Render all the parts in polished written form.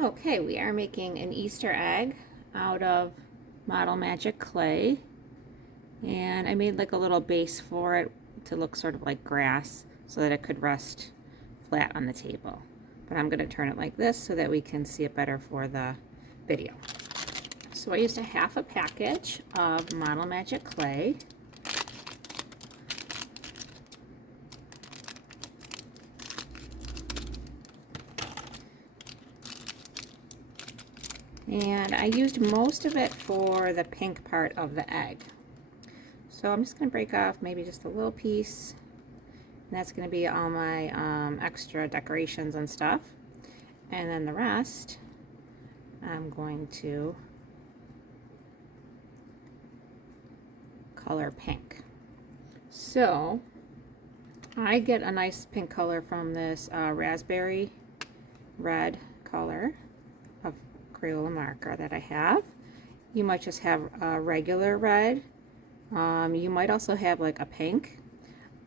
Okay, we are making an Easter egg out of Model Magic clay, and I made like a little base for it to look sort of like grass so that it could rest flat on the table. But I'm going to turn it like this so that we can see it better for the video. So I used a half a package of Model Magic clay. And I used most of it for the pink part of the egg. So I'm just going to break off maybe just a little piece. And that's going to be all my extra decorations and stuff. And then the rest, I'm going to color pink. So I get a nice pink color from this raspberry red color of Crayola marker that I have. You might just have a regular red. You might also have like a pink.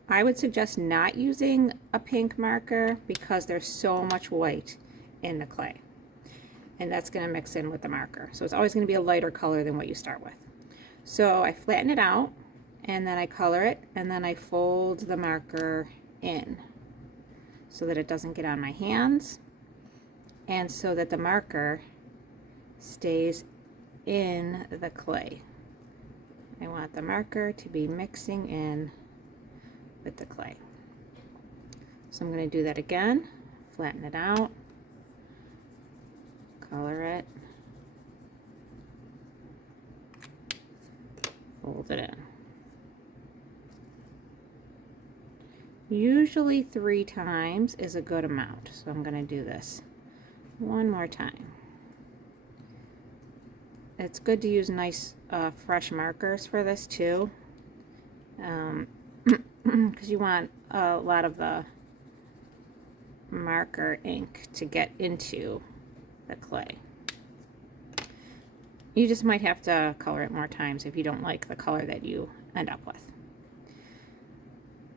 I would suggest not using a pink marker because there's so much white in the clay, and that's going to mix in with the marker. So it's always going to be a lighter color than what you start with. So I flatten it out, and then I color it, and then I fold the marker in so that it doesn't get on my hands, and so that the marker stays in the clay. I want the marker to be mixing in with the clay. So I'm going to do that again, flatten it out, color it, fold it in. Usually 3 times is a good amount, so I'm going to do this one more time. It's good to use nice fresh markers for this too, because you want a lot of the marker ink to get into the clay. You just might have to color it more times if you don't like the color that you end up with.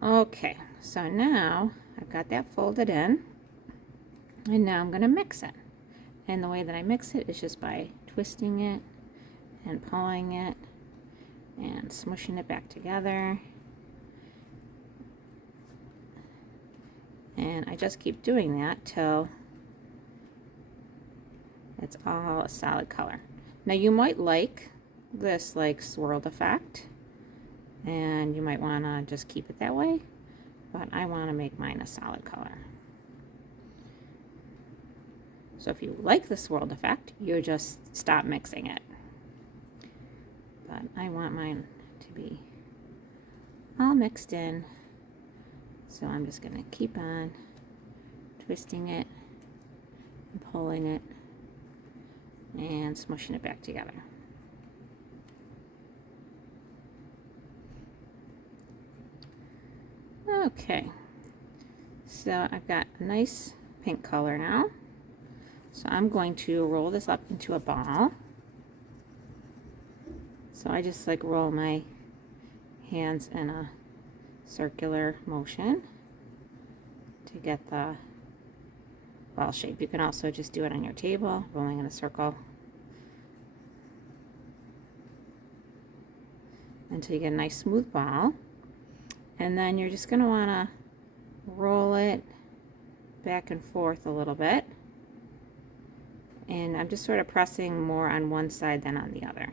Okay, so now I've got that folded in, and now I'm going to mix it. And the way that I mix it is just by twisting it and pulling it and smushing it back together. And I just keep doing that till it's all a solid color. Now you might like this like swirled effect, and you might want to just keep it that way, but I want to make mine a solid color. So if you like the swirled effect, you just stop mixing it. But I want mine to be all mixed in, so I'm just going to keep on twisting it and pulling it and smushing it back together. Okay, so I've got a nice pink color now. So I'm going to roll this up into a ball. So I just like roll my hands in a circular motion to get the ball shape. You can also just do it on your table, rolling in a circle until you get a nice smooth ball. And then you're just going to want to roll it back and forth a little bit. And I'm just sort of pressing more on one side than on the other.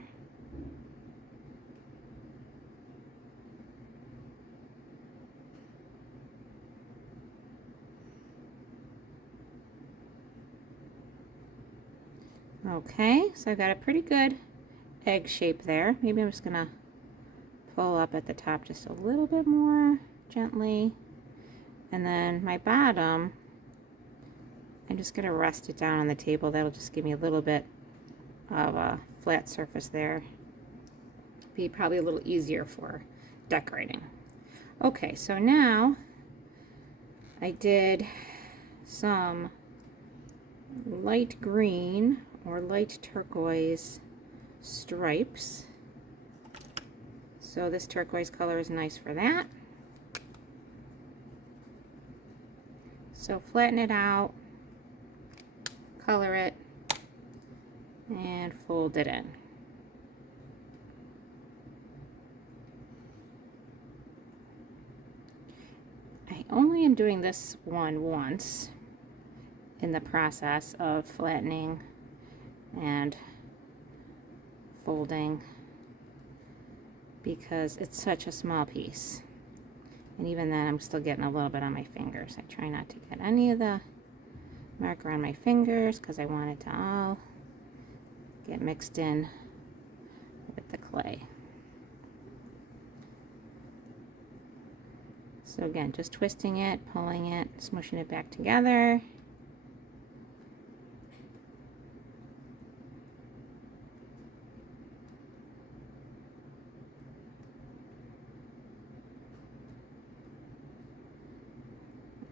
Okay, so I've got a pretty good egg shape there. Maybe I'm just going to pull up at the top just a little bit more gently. And then my bottom, I'm just going to rest it down on the table. That'll just give me a little bit of a flat surface there. Be probably a little easier for decorating. Okay, so now I did some light green or light turquoise stripes. So this turquoise color is nice for that. So flatten it out, color it, and fold it in. I only am doing this one once in the process of flattening and folding because it's such a small piece. And even then I'm still getting a little bit on my fingers. I try not to get any of the marker on my fingers because I want it to all get mixed in with the clay. So again, just twisting it, pulling it, smushing it back together.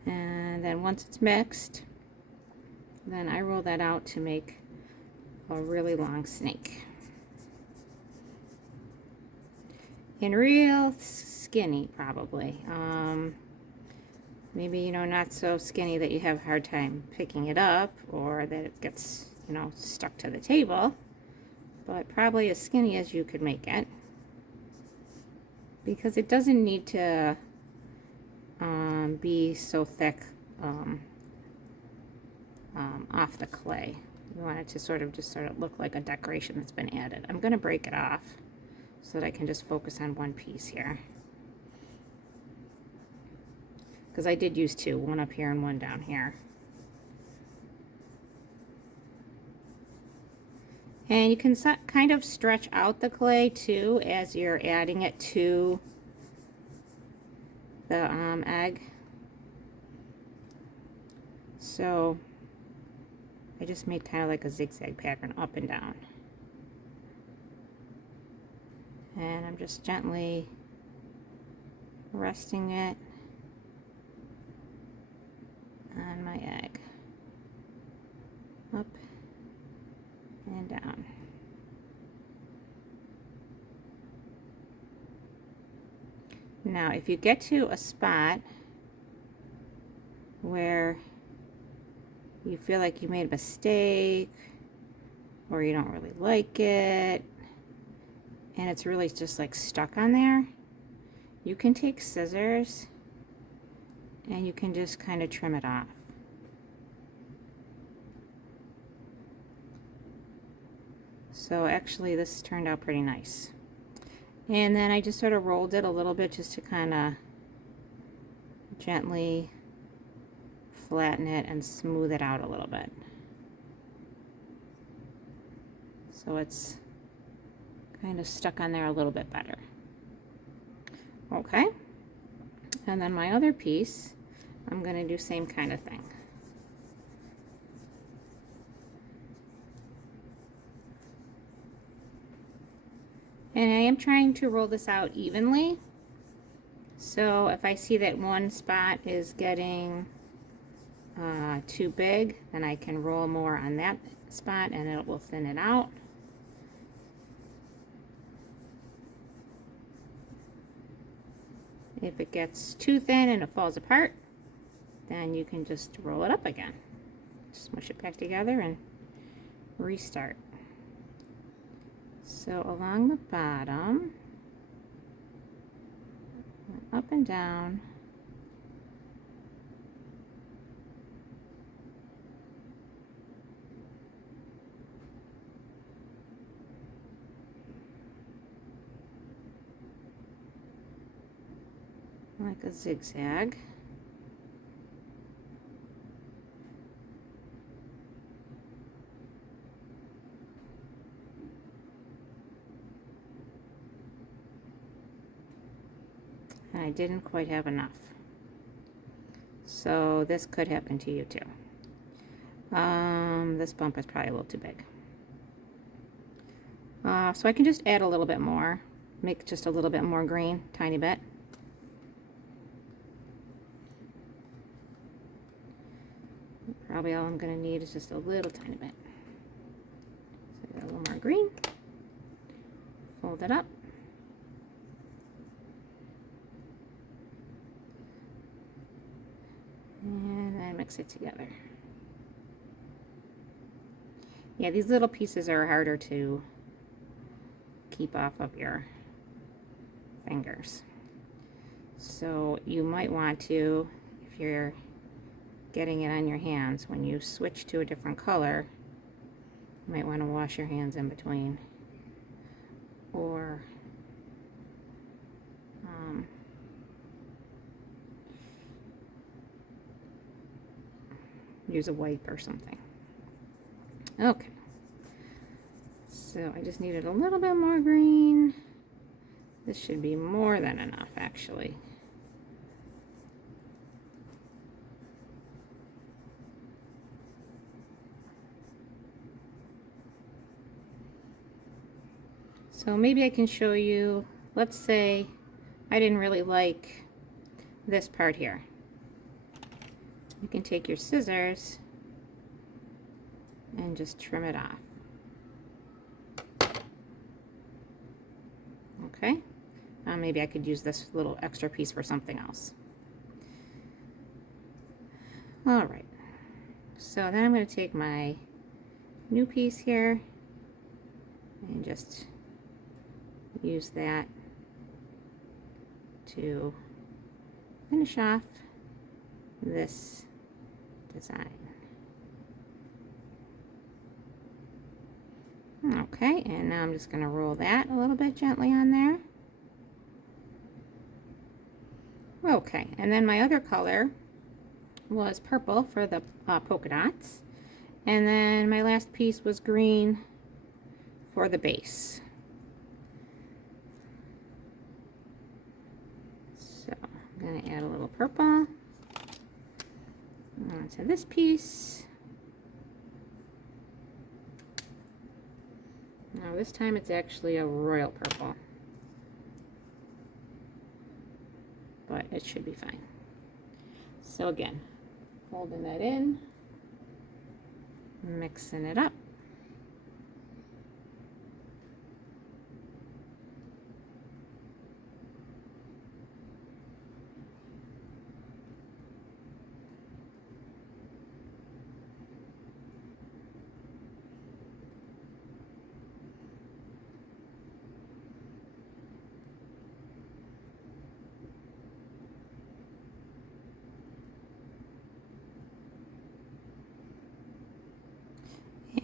And then once it's mixed, then I roll that out to make a really long snake. And real skinny, probably. Maybe, you know, not so skinny that you have a hard time picking it up or that it gets, you know, stuck to the table, but probably as skinny as you could make it, because it doesn't need to be so thick off the clay. You want it to sort of look like a decoration that's been added. I'm going to break it off so that I can just focus on one piece here, because I did use two, one up here and one down here. And you can kind of stretch out the clay too as you're adding it to the egg. So I just made kind of like a zigzag pattern up and down. And I'm just gently resting it on my egg. Up and down. Now, if you get to a spot where you feel like you made a mistake or you don't really like it and it's really just like stuck on there, you can take scissors and you can just kind of trim it off. So actually this turned out pretty nice. And then I just sort of rolled it a little bit just to kind of gently flatten it and smooth it out a little bit, so it's kind of stuck on there a little bit better. Okay, and then my other piece, I'm going to do same kind of thing. And I am trying to roll this out evenly, so if I see that one spot is getting too big, then I can roll more on that spot and it will thin it out. If it gets too thin and it falls apart, then you can just roll it up again. Smush it back together and restart. So along the bottom, up and down, like a zigzag. And I didn't quite have enough. So this could happen to you too. This bump is probably a little too big. So I can just add a little bit more, make just a little bit more green, tiny bit. Probably all I'm going to need is just a little tiny bit. So a little more green. Fold it up. And then mix it together. Yeah, these little pieces are harder to keep off of your fingers. So you might want to, if you're getting it on your hands, when you switch to a different color, you might want to wash your hands in between, or use a wipe or something. Okay, so I just needed a little bit more green. This should be more than enough, actually. So maybe I can show you, let's say I didn't really like this part here. You can take your scissors and just trim it off. Okay, maybe I could use this little extra piece for something else. All right, so then I'm going to take my new piece here and just use that to finish off this design. Okay, and now I'm just going to roll that a little bit gently on there. Okay, and then my other color was purple for the polka dots, and then my last piece was green for the base. So I'm going to add a little purple onto this piece. Now this time it's actually a royal purple, but it should be fine. So again, folding that in, mixing it up.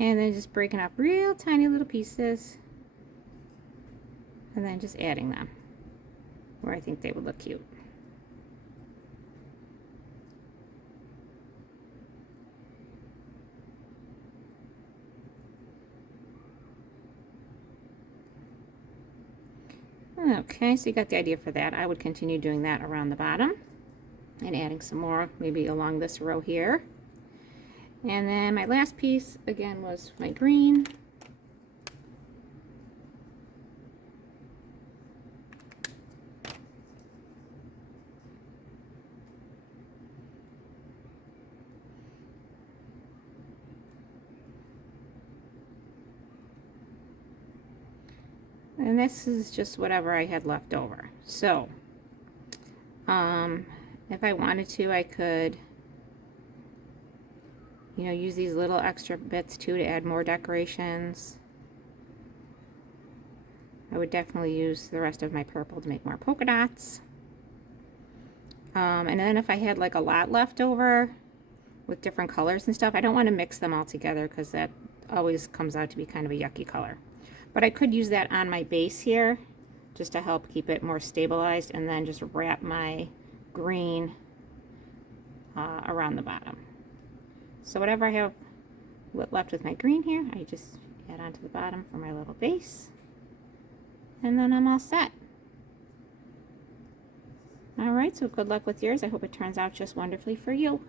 And then just breaking up real tiny little pieces and then just adding them where I think they would look cute. Okay, so you got the idea for that. I would continue doing that around the bottom and adding some more, maybe along this row here. And then my last piece, again, was my green. And this is just whatever I had left over. So, if I wanted to, I could, you know, use these little extra bits too to add more decorations. I would definitely use the rest of my purple to make more polka dots. And then if I had like a lot left over with different colors and stuff, I don't want to mix them all together because that always comes out to be kind of a yucky color. But I could use that on my base here just to help keep it more stabilized, and then just wrap my green around the bottom. So whatever I have left with my green here, I just add onto the bottom for my little base, and then I'm all set. All right, so good luck with yours. I hope it turns out just wonderfully for you.